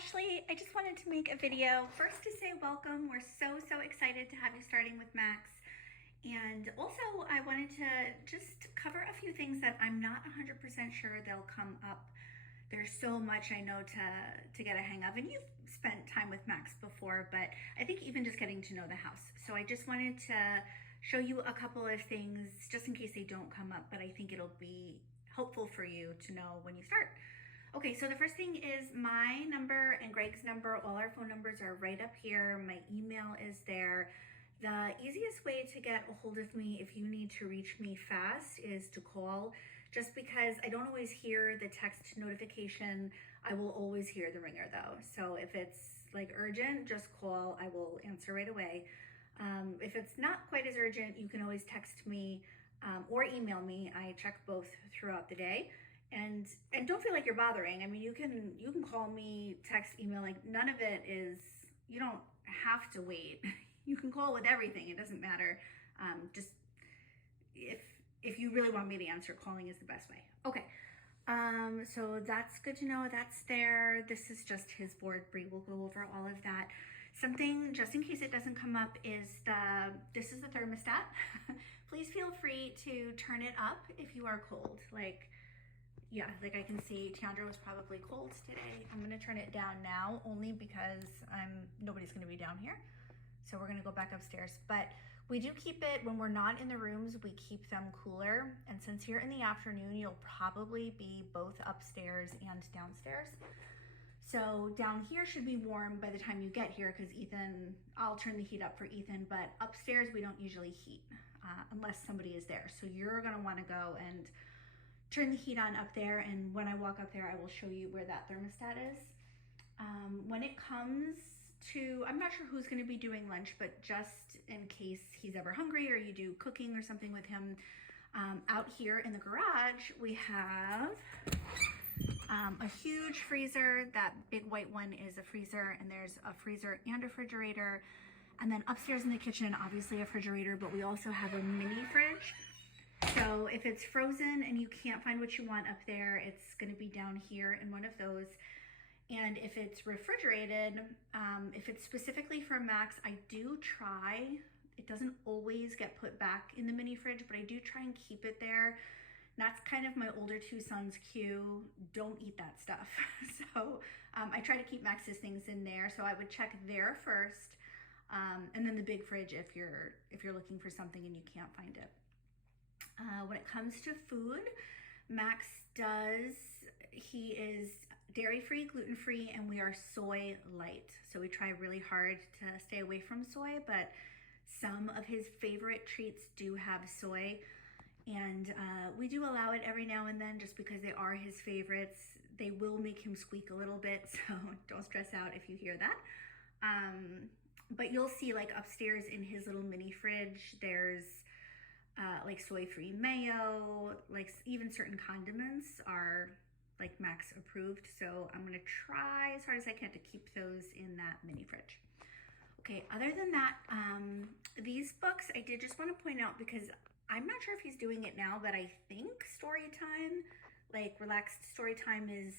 Ashley. I just wanted to make a video first to say welcome. We're so excited to have you starting with Max. And also I wanted to just cover a few things that I'm not 100% sure they'll come up. There's so much I know to get a hang of, and you've spent time with Max before, but I think even just getting to know the house. So I just wanted to show you a couple of things just in case they don't come up, but I think it'll be helpful for you to know when you start. Okay, so the first thing is my number and Greg's number. All our phone numbers are right up here. My email is there. The easiest way to get a hold of me if you need to reach me fast is to call. Just because I don't always hear the text notification, I will always hear the ringer though. So if it's like urgent, just call. I will answer right away. If it's not quite as urgent, you can always text me or email me. I check both throughout the day. And don't feel like you're bothering. I mean, you can call me, text, email, like none of it is, you don't have to wait. You can call with everything. It doesn't matter. Just if you really want me to answer, calling is the best way. Okay. So that's good to know. That's there. This is just his board. Bree will go over all of that. Something, just in case it doesn't come up, is this is the thermostat. Please feel free to turn it up if you are cold. Yeah, like I can see Tiandra was probably cold today. I'm gonna turn it down now only because nobody's gonna be down here. So we're gonna go back upstairs. But we do keep it, when we're not in the rooms, we keep them cooler. And since here in the afternoon, you'll probably be both upstairs and downstairs. So down here should be warm by the time you get here because I'll turn the heat up for Ethan, but upstairs we don't usually heat unless somebody is there. So you're gonna wanna go and turn the heat on up there, and when I walk up there, I will show you where that thermostat is. When it comes to, I'm not sure who's gonna be doing lunch, but just in case he's ever hungry or you do cooking or something with him, out here in the garage, we have a huge freezer. That big white one is a freezer, and there's a freezer and a refrigerator. And then upstairs in the kitchen, obviously a refrigerator, but we also have a mini fridge. So if it's frozen and you can't find what you want up there, it's gonna be down here in one of those. And if it's refrigerated, if it's specifically for Max, I do try, it doesn't always get put back in the mini fridge, but I do try and keep it there. And that's kind of my older two sons' cue, don't eat that stuff. So I try to keep Max's things in there. So I would check there first, and then the big fridge if you're looking for something and you can't find it. When it comes to food, Max he is dairy-free, gluten-free, and we are soy light. So we try really hard to stay away from soy, but some of his favorite treats do have soy. And we do allow it every now and then just because they are his favorites. They will make him squeak a little bit, so don't stress out if you hear that. But you'll see like upstairs in his little mini fridge, there's like soy-free mayo, like even certain condiments are like Max approved. So I'm gonna try as hard as I can to keep those in that mini fridge. Okay, other than that, these books I did just want to point out because I'm not sure if he's doing it now, but I think story time, like relaxed story time, is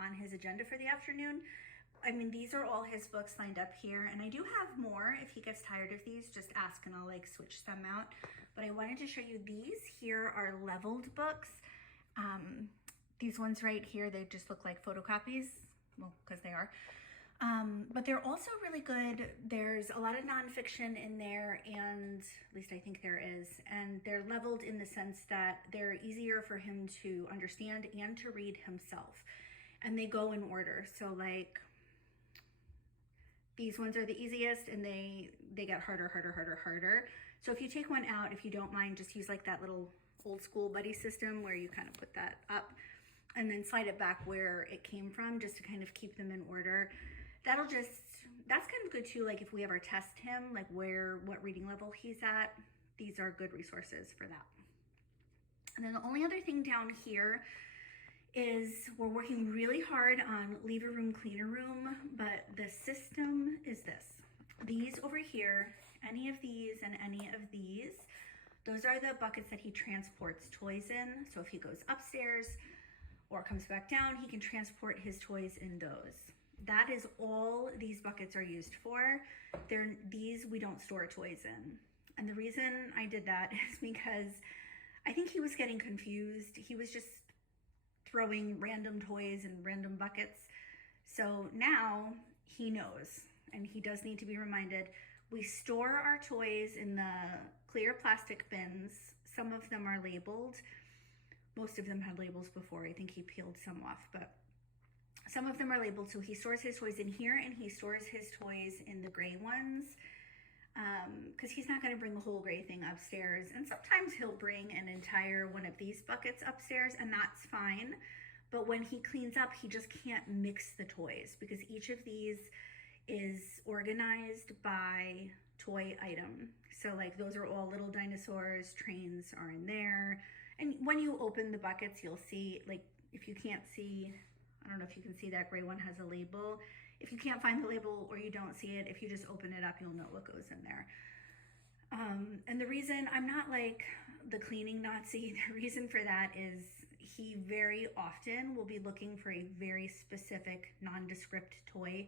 on his agenda for the afternoon. I mean, these are all his books lined up here, and I do have more. If he gets tired of these, just ask and I'll like switch them out. But I wanted to show you these here are leveled books. These ones right here, they just look like photocopies, well, because they are. But they're also really good. There's a lot of nonfiction in there, and at least I think there is, and they're leveled in the sense that they're easier for him to understand and to read himself. And they go in order. So like, these ones are the easiest and they get harder. So if you take one out, if you don't mind, just use like that little old school buddy system where you kind of put that up and then slide it back where it came from just to kind of keep them in order. That's kind of good too, like if we ever test him, like what reading level he's at, these are good resources for that. And then the only other thing down here is we're working really hard on leave a room, clean a room, but the system is this. These over here, any of these and any of these, those are the buckets that he transports toys in. So if he goes upstairs or comes back down, he can transport his toys in those. that is all these buckets are used for. These we don't store toys in. And the reason I did that is because I think he was getting confused. He was just throwing random toys in random buckets. So now he knows, and he does need to be reminded. We store our toys in the clear plastic bins. Some of them are labeled. Most of them had labels before. I think he peeled some off, but some of them are labeled. So he stores his toys in here, and he stores his toys in the gray ones, because he's not going to bring the whole gray thing upstairs. And sometimes he'll bring an entire one of these buckets upstairs, and that's fine. But when he cleans up, he just can't mix the toys, because each of these is organized by toy item. So like those are all little dinosaurs, trains are in there. And when you open the buckets, you'll see, like, if you can't see, I don't know if you can see that gray one has a label. If you can't find the label or you don't see it, if you just open it up, you'll know what goes in there. And the reason I'm not like the cleaning Nazi, the reason for that is he very often will be looking for a very specific nondescript toy.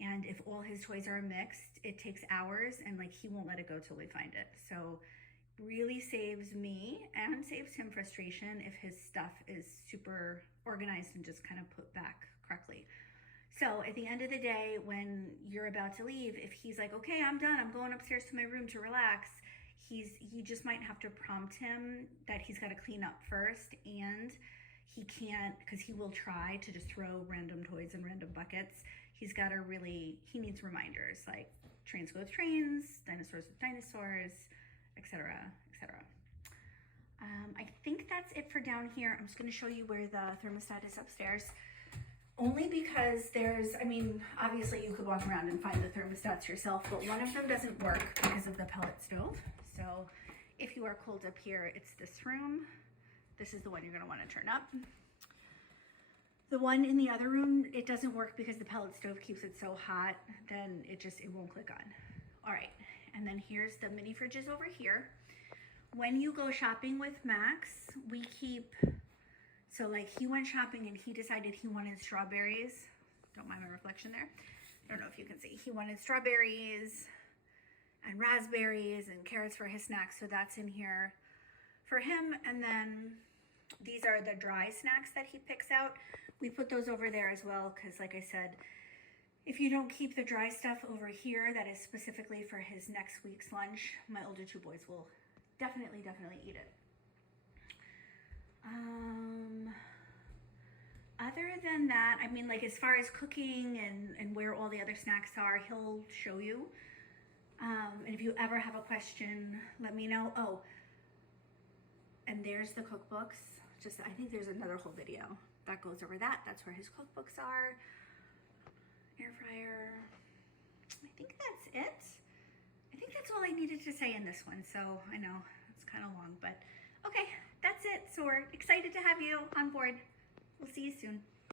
And if all his toys are mixed, it takes hours, and like he won't let it go till we find it. So really saves me and saves him frustration if his stuff is super organized and just kind of put back correctly. So at the end of the day, when you're about to leave, if he's like, okay, I'm done, I'm going upstairs to my room to relax, you just might have to prompt him that he's got to clean up first, and he can't, because he will try to just throw random toys in random buckets. He's got to really, he needs reminders, like trains go with trains, dinosaurs with dinosaurs, etc., etc. I think that's it for down here. I'm just going to show you where the thermostat is upstairs. Only because there's, I mean, obviously you could walk around and find the thermostats yourself, but one of them doesn't work because of the pellet stove. So if you are cold up here, it's this room. This is the one you're going to want to turn up. The one in the other room, it doesn't work because the pellet stove keeps it so hot, then it won't click on. All right, and then here's the mini fridges over here. When you go shopping with Max, we keep, so like he went shopping and he decided he wanted strawberries. Don't mind my reflection there. I don't know if you can see. He wanted strawberries and raspberries and carrots for his snacks, so that's in here for him. And then these are the dry snacks that he picks out. We put those over there as well because, like I said, if you don't keep the dry stuff over here that is specifically for his next week's lunch, my older two boys will definitely eat it. Other than that, I mean, like as far as cooking and where all the other snacks are, he'll show you. And if you ever have a question, let me know. Oh, and there's the cookbooks. I think there's another whole video that goes over that. That's where his cookbooks are. Air fryer. I think that's it. I think that's all I needed to say in this one. So I know it's kind of long, but okay, that's it. So we're excited to have you on board. We'll see you soon.